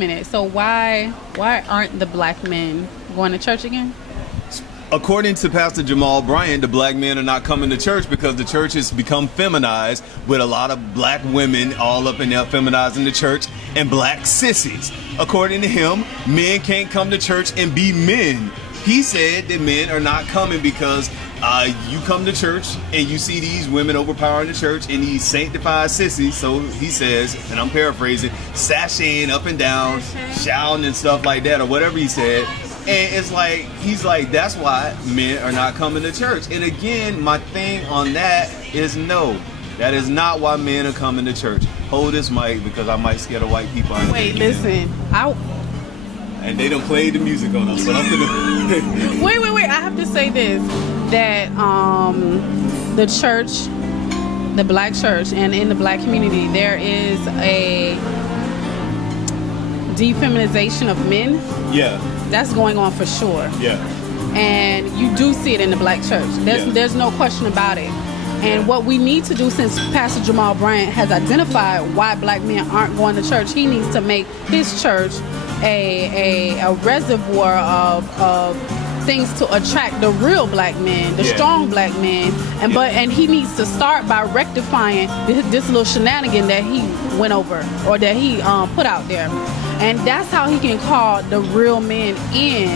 minute. So why aren't the black men going to church again? According to Pastor Jamal Bryant, the black men are not coming to church because the church has become feminized with a lot of black women all up in there feminizing the church and black sissies. According to him, men can't come to church and be men. He said that men are not coming because you come to church and you see these women overpowering the church and these sanctified sissies, so he says, and I'm paraphrasing, sashaying up and down, shouting and stuff like that, or whatever he said. And it's like, he's like, that's why men are not coming to church. And again, my thing on that is no. That is not why men are coming to church. Hold this mic because I might scare the white people out. Wait, listen. And they done played the music on us, but I'm gonna... Wait. I have to say this, that the church, the black church, and in the black community, there is a defeminization of men. Yeah. That's going on for sure. Yeah. And you do see it in the black church. There's no question about it. And what we need to do, since Pastor Jamal Bryant has identified why black men aren't going to church, he needs to make his church a reservoir of things to attract the real black men, the strong black men, and he needs to start by rectifying this little shenanigan that he went over or that he put out there, and that's how he can call the real men in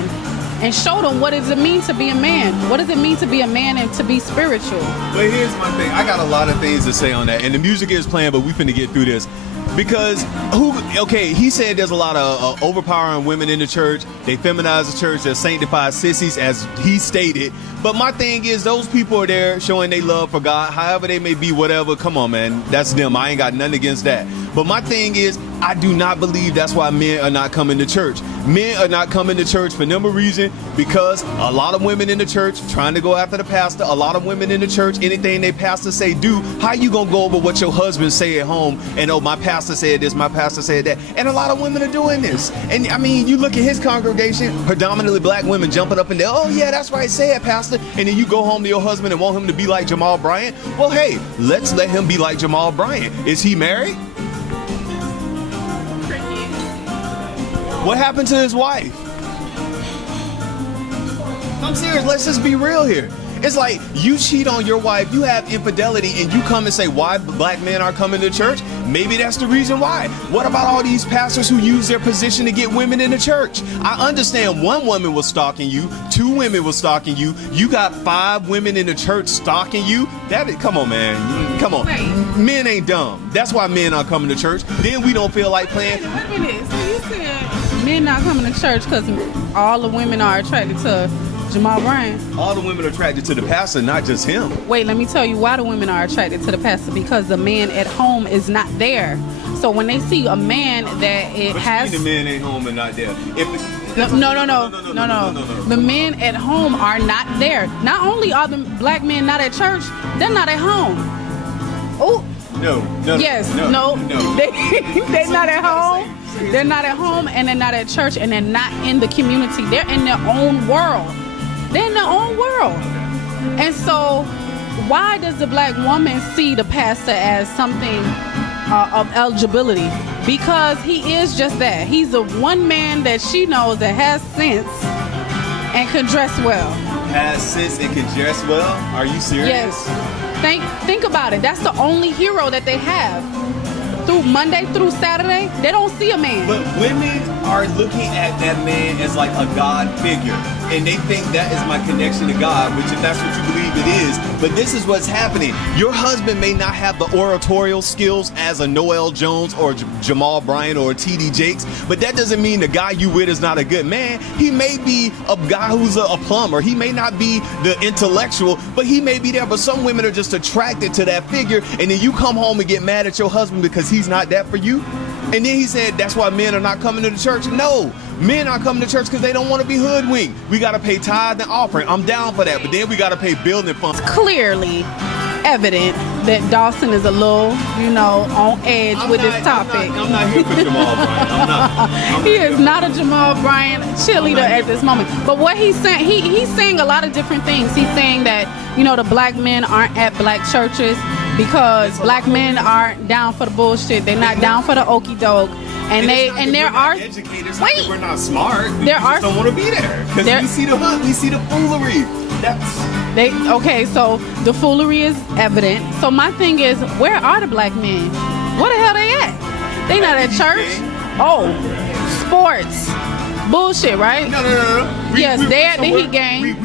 and show them what does it mean to be a man. What does it mean to be a man and to be spiritual? But here's my thing. I got a lot of things to say on that, and the music is playing, but we finna get through this. Because he said there's a lot of overpowering women in the church. They feminize the church. They're sanctified sissies, as he stated. But my thing is, those people are there showing their love for God, however they may be, whatever. Come on, man. That's them. I ain't got nothing against that. But my thing is, I do not believe that's why men are not coming to church. Men are not coming to church for number reason, because a lot of women in the church trying to go after the pastor. A lot of women in the church, anything they pastor say do. How you gonna go over what your husband say at home and, oh, my pastor said this, my pastor said that? And a lot of women are doing this. And I mean, you look at his congregation, predominantly black women jumping up and down, oh yeah, that's right, say it, pastor. And then you go home to your husband and want him to be like Jamal Bryant. Well, hey, let's let him be like Jamal Bryant. Is he married? What happened to his wife? I'm serious, let's just be real here. It's like, you cheat on your wife, you have infidelity, and you come and say why black men aren't coming to church? Maybe that's the reason why. What about all these pastors who use their position to get women in the church? I understand one woman was stalking you, 2 women was stalking you, you got 5 women in the church stalking you? Come on, man. Come on. Wait. Men ain't dumb. That's why men aren't coming to church. Then we don't feel like playing. Wait a minute. So you said men not coming to church because all the women are attracted to Jamal Bryant? All the women are attracted to the pastor, not just him. Wait, let me tell you why the women are attracted to the pastor. Because the man at home is not there. So when they see a man that it has... the man ain't home and not there. No. The men at home are not there. Not only are the black men not at church, they're not at home. Oh. No. They're not at home. They're not at home, and they're not at church, and they're not in the community. They're in their own world. They're in their own world. And so why does the black woman see the pastor as something of eligibility? Because he is just that. He's the one man that she knows that has sense and can dress well. Has sense and can dress well? Are you serious? Yes. Think about it. That's the only hero that they have. Through Monday through Saturday, they don't see a man. But women are looking at that man as like a God figure. And they think that is my connection to God, which if that's what you believe it is. But this is what's happening. Your husband may not have the oratorial skills as a Noel Jones or Jamal Bryant or T.D. Jakes, but that doesn't mean the guy you with is not a good man. He may be a guy who's a plumber. He may not be the intellectual, but he may be there. But some women are just attracted to that figure, and then you come home and get mad at your husband because he's not that for you. And then he said that's why men are not coming to the church. No, men are coming to church because they don't want to be hoodwinked. We got to pay tithe and offering. I'm down for that, but then we got to pay building funds. Clearly evident that Dawson is a little, on edge with this topic. I'm not here for Jamal Bryant. He is not a Jamal Bryant cheerleader at this moment. But what he's saying, he's saying a lot of different things. He's saying that, the black men aren't at black churches because black men aren't down for the bullshit. They're not down for the okie doke. And there are educators. We're not smart. We there just are don't want to be there because we see the hunt, we see the foolery. Okay, so the foolery is evident. So my thing is, where are the black men? Where the hell they at? They not at church. Oh, sports. Bullshit, right? No. Yes, they're at the Heat game.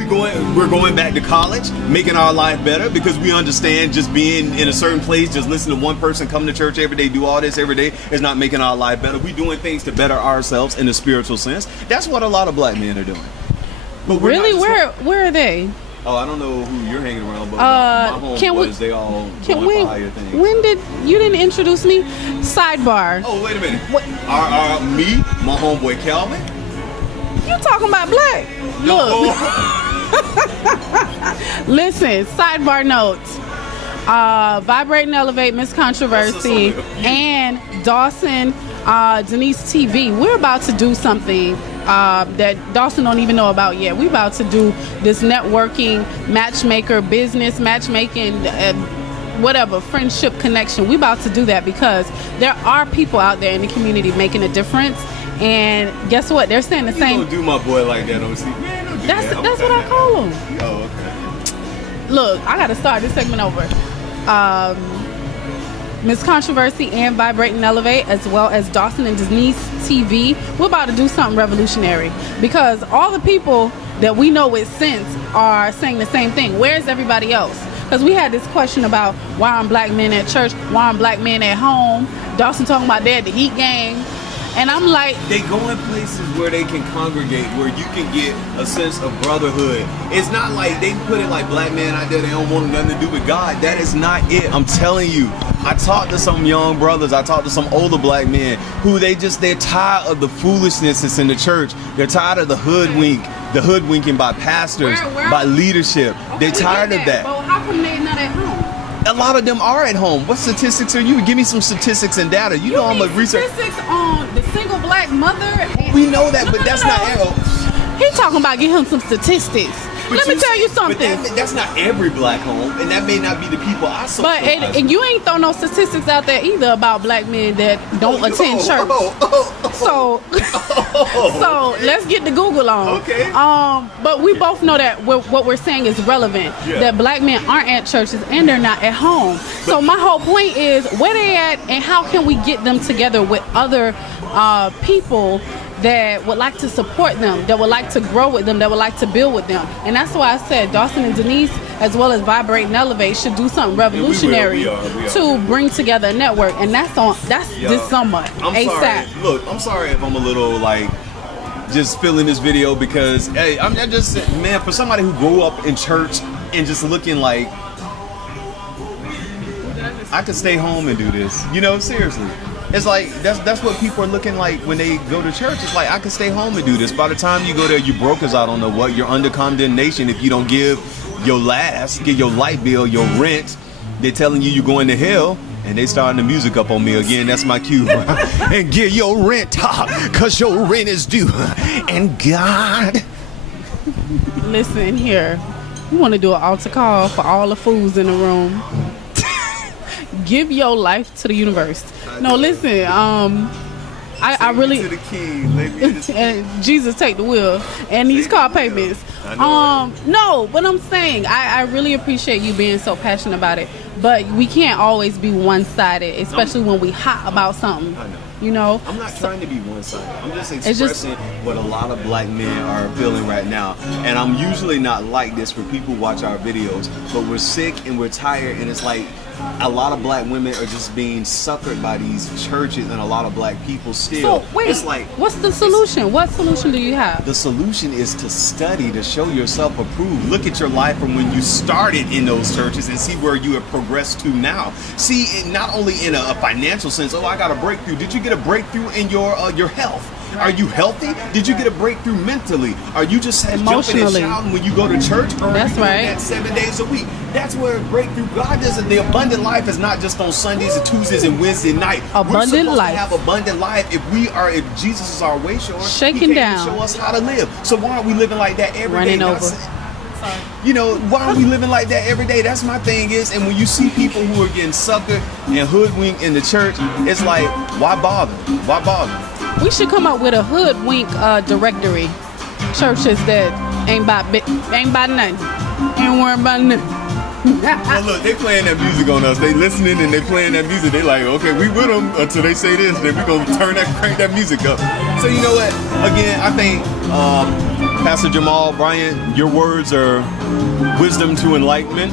We're going back to college, making our life better because we understand just being in a certain place, just listening to one person come to church every day, do all this every day is not making our life better. We're doing things to better ourselves in a spiritual sense. That's what a lot of black men are doing. But really, where are they? Oh, I don't know who you're hanging around, but my homeboys, they all going for higher things. When you didn't introduce me? Sidebar. Oh, wait a minute. Me, my homeboy Calvin. You talking about black? Look. Listen, sidebar notes. Vibrate and Elevate, Miss Controversy, and Dawson Denise TV. We're about to do something that Dawson don't even know about yet. We're about to do this networking, matchmaker, business matchmaking, whatever, friendship connection. We're about to do that because there are people out there in the community making a difference. And guess what? They're saying the same. Don't do my boy like that, OC. Man, don't do that's that. what I call him. Oh, okay. Look, I got to start this segment over. Miss Controversy and Vibrate and Elevate, as well as Dawson and Denise TV. We're about to do something revolutionary because all the people that we know with sense are saying the same thing. Where's everybody else? Because we had this question about why aren't black men at church? Why aren't black men at home? Dawson talking about they at the Heat game. And I'm like, they go in places where they can congregate, where you can get a sense of brotherhood. It's not like they put it like black men out there, they don't want nothing to do with God. That is not it. I'm telling you. I talked to some young brothers, I talked to some older black men who they're tired of the foolishness that's in the church. They're tired of the hoodwinking by pastors, by leadership. They're tired of that. But how come they're not at home? A lot of them are at home. What statistics are you? Give me some statistics and data. You know I'm a research. Statistics on the single black mother. We know that, but that's not. He talking about getting him some statistics. Let me tell you something. But that's not every black home, and that may not be the people I socialize. But and you ain't throw no statistics out there either about black men that don't attend church. So let's get the Google on. Okay. But we both know that what we're saying is relevant. Yeah. That black men aren't at churches and they're not at home. So my whole point is where they at and how can we get them together with other people that would like to support them, that would like to grow with them, that would like to build with them. And that's why I said Dawson and Denise, as well as Vibrate and Elevate, should do something revolutionary to bring together a network. And that's this summer, ASAP. Sorry. Look, I'm sorry if I'm a little just feeling this video because, hey, I'm just, man, for somebody who grew up in church and just looking like I could stay home and do this, seriously. It's like that's what people are looking like when they go to church. It's like I can stay home and do this. By the time you go there, you broke as I don't know what. You're under condemnation if you don't give your light bill, your rent. They're telling you you're going to hell, and they starting the music up on me again. That's my cue. And get your rent, cause your rent is due. And God. Listen here, we want to do an altar call for all the fools in the room. Give your life to the universe. No, listen. I really. To the key, and Jesus take the wheel and these car payments. No, but I'm saying I really appreciate you being so passionate about it. But we can't always be one-sided, especially when we hot about something. I know. I'm not trying to be one-sided. I'm just expressing what a lot of black men are feeling right now. And I'm usually not like this when people watch our videos, but we're sick and we're tired, and it's like a lot of black women are just being suckered by these churches and a lot of black people still. So wait, it's like, what's the solution? What solution do you have? The solution is to study, to show yourself approved. Look at your life from when you started in those churches and see where you have progressed to now. See, not only in a financial sense, I got a breakthrough. Did you get a breakthrough in your health? Are you healthy? Did you get a breakthrough mentally? Are you just jumping and shouting when you go to church? Or that's right. That 7 days a week. That's where breakthrough. God doesn't. The abundant life is not just on Sundays and Tuesdays and Wednesday night. Abundant life. To have abundant life if Jesus is our way shower. Shaking down. Show us how to live. So why aren't we living like that every day? Running over. Sorry. you know, why are we living like that every day? That's my thing is, and when you see people who are getting suckered and hoodwinked in the church, it's like, why bother? Why bother? We should come up with a hoodwink directory. Churches that ain't about nothing. Ain't worrying about nothing. Well, look, they playing that music on us. They listening and they playing that music. They like, okay, we with them until they say this. Then we gonna crank that music up. So you know what? Again, I think Pastor Jamal Bryant, your words are wisdom to enlightenment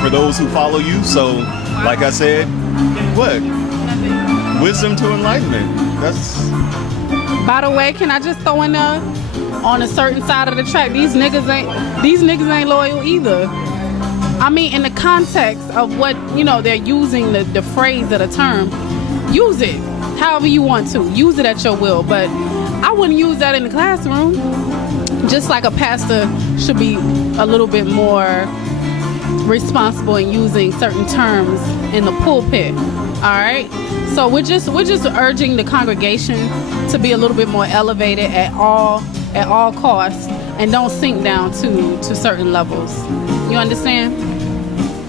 for those who follow you. So, like I said, what? Wisdom to enlightenment. That's. By the way, can I just throw in on a certain side of the track? These niggas ain't loyal either. I mean, in the context of what, you know, they're using the phrase or the term, use it however you want to. Use it at your will. But I wouldn't use that in the classroom. Just like a pastor should be a little bit more responsible in using certain terms in the pulpit. All right? So we're just urging the congregation to be a little bit more elevated at all costs and don't sink down to certain levels. You understand?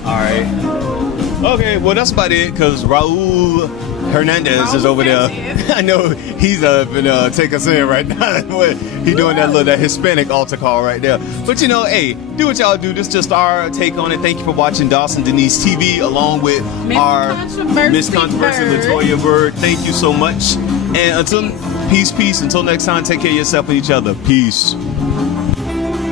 All right. Okay, well, that's about it, because Raul Hernandez is over there. I know he's gonna take us in right now. He doing that Hispanic altar call right there. But you know, hey, do what y'all do. This is just our take on it. Thank you for watching Dawson Denise TV along with our Miss Controversy Latoya Bird. Thank you so much. And until peace. Until next time, take care of yourself and each other. Peace.